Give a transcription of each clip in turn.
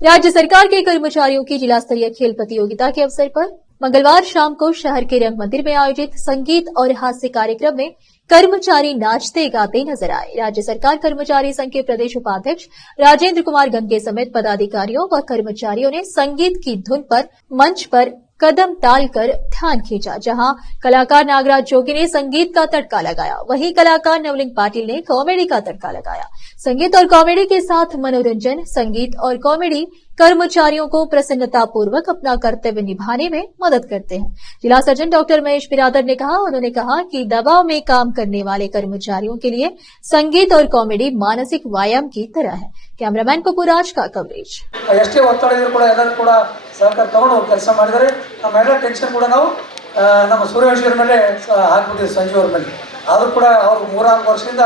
राज्य सरकार के कर्मचारियों की जिला स्तरीय खेल प्रतियोगिता के अवसर पर मंगलवार शाम को शहर के रंग मंदिर में आयोजित संगीत और हास्य कार्यक्रम में कर्मचारी नाचते गाते नजर आए। राज्य सरकार कर्मचारी संघ के प्रदेश उपाध्यक्ष राजेंद्र कुमार गंगे समेत पदाधिकारियों व कर्मचारियों ने संगीत की धुन पर मंच पर कदम डालकर ध्यान खींचा। जहां कलाकार नागराज जोगी ने संगीत का तड़का लगाया, वहीं कलाकार नवलिंग पाटिल ने कॉमेडी का तड़का लगाया। संगीत और कॉमेडी के साथ मनोरंजन, संगीत और कॉमेडी कर्मचारियों को प्रसन्नतापूर्वक अपना कर्तव्य निभाने में मदद करते हैं। जिला सर्जन डॉक्टर महेश बिरादर ने कहा, उन्होंने कहा कि दबाव में काम करने वाले कर्मचारियों के लिए संगीत और कॉमेडी मानसिक व्यायाम की तरह है। कैमरामैन पपुराज का कवरेज। ಎಷ್ಟೇ ಒತ್ತಡ ಇದ್ರೂ ಕೂಡ ಎಲ್ಲರೂ ಕೂಡ ಸಹಕಾರ ತಗೊಂಡು ಕೆಲಸ ಮಾಡಿದರೆ ನಮ್ಮೆಲ್ಲ ಟೆನ್ಷನ್ ಕೂಡ ನಾವು ನಮ್ಮ ಸೂರ್ಯವಂಶಿಯವರ ಮೇಲೆ ಹಾಕ್ಬಿಟ್ಟಿದ್ವಿ, ಸಂಜೀವರ ಮೇಲೆ. ಆದರೂ ಕೂಡ ಅವರು 3-4 ವರ್ಷದಿಂದ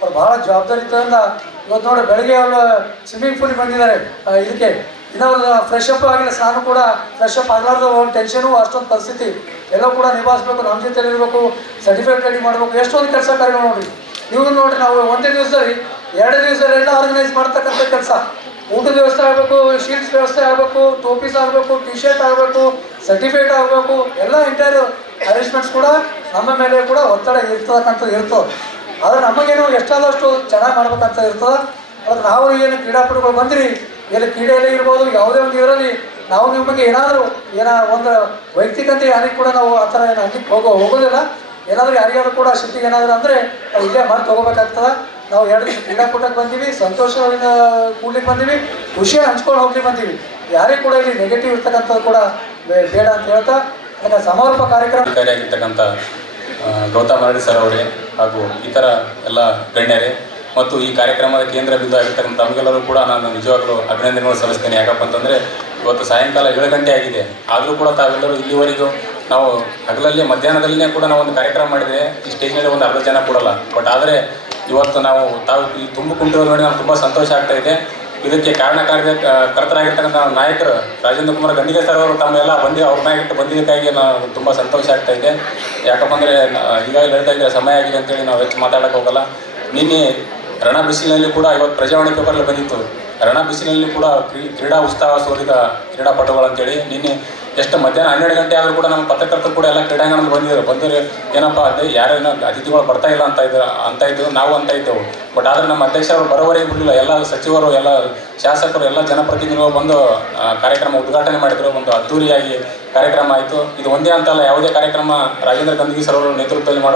ಅವ್ರು ಬಹಳ ಜವಾಬ್ದಾರಿಯಿಂದ ಇವತ್ತು ನೋಡಿ ಬೆಳಗ್ಗೆ ಅವರು ಸ್ವಿಮ್ಮಿಂಗ್ ಪೂಲಿಗೆ ಬಂದಿದ್ದಾರೆ. ಇದಕ್ಕೆ ಇನ್ನೂ ಅವ್ರು ಫ್ರೆಶ್ ಅಪ್ ಆಗಿಲ್ಲ, ಸ್ನಾನ ಕೂಡ ಫ್ರೆಶ್ ಅಪ್ ಆಗಲಾರ್ದು ಟೆನ್ಷನು ಅಷ್ಟೊಂದು ಪರಿಸ್ಥಿತಿ ಎಲ್ಲ ಕೂಡ ನಿಭಾಯಿಸಬೇಕು. ನಮ್ಮ ಜೊತೆಲಿ ಇರಬೇಕು, ಸರ್ಟಿಫಿಕೇಟ್ ರೆಡಿ ಮಾಡಬೇಕು, ಎಷ್ಟೊಂದು ಕೆಲಸ ಕಾರ್ಯಗಳು ನೋಡಿರಿ. ನೀವು ನೋಡಿರಿ, ನಾವು ಒಂದೇ ದಿವಸದಲ್ಲಿ 2 ದಿವಸದಲ್ಲಿ ಎಲ್ಲ ಆರ್ಗನೈಸ್ ಮಾಡ್ತಕ್ಕಂಥ ಕೆಲಸ. ಊಟದ ವ್ಯವಸ್ಥೆ ಆಗಬೇಕು, ಶೀಟ್ಸ್ ವ್ಯವಸ್ಥೆ ಆಗಬೇಕು, ಟೋಪೀಸ್ ಆಗಬೇಕು, ಟಿ ಶರ್ಟ್ ಆಗಬೇಕು, ಸರ್ಟಿಫಿಕೇಟ್ ಆಗಬೇಕು, ಎಲ್ಲ ಎಂಟೈರ್ ಅರೇಂಜ್ಮೆಂಟ್ಸ್ ಕೂಡ ನಮ್ಮ ಮೇಲೆ ಕೂಡ ಒತ್ತಡ ಇರ್ತಕ್ಕಂಥದ್ದು ಇರ್ತದೆ. ಆದರೆ ನಮಗೇನು ಎಷ್ಟಾದಷ್ಟು ಚೆನ್ನಾಗಿ ಮಾಡ್ಬೇಕಂತ ಇರ್ತದೆ. ಅದಕ್ಕೆ ನಾವು ಏನು ಕ್ರೀಡಾಪಟುಗಳು ಬಂದಿರಿ, ಇಲ್ಲಿ ಕ್ರೀಡೆಯಲ್ಲೇ ಇರ್ಬೋದು, ಯಾವುದೇ ಒಂದು ಇದರಲ್ಲಿ ನಾವು ನಿಮಗೆ ಏನಾದರೂ ಒಂದು ವೈಯಕ್ತಿಕತೆ ಯಾರಿಗೆ ಕೂಡ ನಾವು ಆ ಥರ ಏನು ಅಲ್ಲಿಗೆ ಹೋಗೋದಿಲ್ಲ. ಏನಾದರೂ ಯಾರಿಗಾದ್ರೂ ಕೂಡ ಸಿಟ್ಟಿಗೆ ಏನಾದರೂ ಅಂದರೆ ನಾವು ಇಲ್ಲೇ ಮಾಡಿ ತೊಗೋಬೇಕಾಗ್ತದೆ. ನಾವು 2 ದಿವಸ ಕ್ರೀಡಾಕೂಟಕ್ಕೆ ಬಂದೀವಿ, ಸಂತೋಷದಿಂದ ಕೂಡ್ಲಿಕ್ಕೆ ಬಂದೀವಿ, ಖುಷಿಯನ್ನು ಹಂಚ್ಕೊಂಡು ಹೋಗ್ಲಿಕ್ಕೆ ಬಂದೀವಿ. ಯಾರಿಗೂ ಕೂಡ ಇಲ್ಲಿ ನೆಗೆಟಿವ್ ಇರ್ತಕ್ಕಂಥದ್ದು ಕೂಡ ಬೇಡ ಅಂತ ಹೇಳ್ತಾ ಅದಕ್ಕೆ ಸಮಾರೋಪ ಕಾರ್ಯಕ್ರಮ ಗೌತಮ್ ಮರಡಿ ಸರ್ ಅವರೇ ಹಾಗೂ ಇತರ ಎಲ್ಲ ಗಣ್ಯರೇ ಮತ್ತು ಈ ಕಾರ್ಯಕ್ರಮದ ಕೇಂದ್ರ ಬಿಂದು ಆಗಿರ್ತಕ್ಕಂಥ ತಮಗೆಲ್ಲರೂ ಕೂಡ ನಾನು ನಿಜವಾಗ್ಲೂ ಅಭಿನಂದನೆಗಳು ಸಲ್ಲಿಸ್ತೇನೆ. ಯಾಕಪ್ಪ ಅಂತಂದರೆ ಇವತ್ತು ಸಾಯಂಕಾಲ 7 ಗಂಟೆ ಆಗಿದೆ, ಆದರೂ ಕೂಡ ತಾವೆಲ್ಲರೂ ಇಲ್ಲಿವರೆಗೂ ನಾವು ಹಗಲಲ್ಲಿ ಮಧ್ಯಾಹ್ನದಲ್ಲಿಯೇ ಕೂಡ ನಾವು ಒಂದು ಕಾರ್ಯಕ್ರಮ ಮಾಡಿದರೆ ಈ ಸ್ಟೇಜ್ನಲ್ಲಿ ಒಂದು 10 ಜನ ಕೊಡಲ್ಲ. ಬಟ್ ಆದರೆ ಇವತ್ತು ತಾವು ಈ ತುಂಬಿಕೊಂಡಿರೋದು ನೋಡಿ ನಾವು ತುಂಬ ಸಂತೋಷ ಆಗ್ತಾ ಇದೆ. ಇದಕ್ಕೆ ಕರ್ತರಾಗಿರ್ತಕ್ಕಂಥ ನಾಯಕರು ರಾಜೇಂದ್ರ ಕುಮಾರ್ ಗಂಡಿಗೆ ಸರ್ ಅವರು ತಮ್ಮೆಲ್ಲ ಅವ್ರ ಮ್ಯಾಗಿಟ್ಟು ಬಂದಿದ್ದಕ್ಕಾಗಿ ನಾವು ತುಂಬ ಸಂತೋಷ ಆಗ್ತಾ ಇದೆ. ಯಾಕಪ್ಪ ಅಂದರೆ ಈಗಾಗಲೇ ಹೇಳ್ತಾ ಇದ್ದರೆ ಸಮಯ ಆಗಿದೆ ಅಂತೇಳಿ ನಾವು ಹೆಚ್ಚು ಮಾತಾಡೋಕ್ಕೆ ಹೋಗಲ್ಲ. ನಿನ್ನೆ ರಣ ಬಿಸಿಲಿನಲ್ಲಿ ಕೂಡ ಇವತ್ತು ಪ್ರಜಾವಾಣಿ ಪೇಪರಲ್ಲಿ ಬಂದಿತ್ತು, ರಣ ಬಿಸಿಲಿನಲ್ಲಿ ಕೂಡ ಕ್ರೀಡಾ ಉತ್ಸಾಹ ಸೋರಿದ ಕ್ರೀಡಾಪಟುಗಳು ಅಂತೇಳಿ. ನಿನ್ನೆ ಎಷ್ಟು ಮಧ್ಯಾಹ್ನ 12 ಗಂಟೆ ಆದರೂ ಕೂಡ ನಮ್ಮ ಪತ್ರಕರ್ತರು ಕೂಡ ಎಲ್ಲ ಕ್ರೀಡಾಂಗಣದಲ್ಲಿ ಬಂದಿದ್ರು. ಏನಪ್ಪ ಅದೇ ಯಾರೇನೋ ಅತಿಥಿಗಳು ಬರ್ತಾ ಇಲ್ಲ ಅಂತ ಇದ್ದು ನಾವು ಅಂತ ಇದ್ದೆವು. ಬಟ್ ಆದರೆ ನಮ್ಮ ಅಧ್ಯಕ್ಷರು ಬರೋವರೆಗೆ ಬಿಡಲಿಲ್ಲ. ಎಲ್ಲ ಸಚಿವರು, ಎಲ್ಲ ಶಾಸಕರು, ಎಲ್ಲ ಜನಪ್ರತಿನಿಧಿಗಳು ಬಂದು ಕಾರ್ಯಕ್ರಮ ಉದ್ಘಾಟನೆ ಮಾಡಿದರು. ಒಂದು ಅದ್ದೂರಿಯಾಗಿ ಕಾರ್ಯಕ್ರಮ ಆಯಿತು. ಇದು ಒಂದೇ ಅಂತಲ್ಲ, ಯಾವುದೇ ಕಾರ್ಯಕ್ರಮ ರಾಜೇಂದ್ರ ಗಂದಗಿ ಸರ್ ಅವರು ನೇತೃತ್ವದಲ್ಲಿ ಮಾಡುವ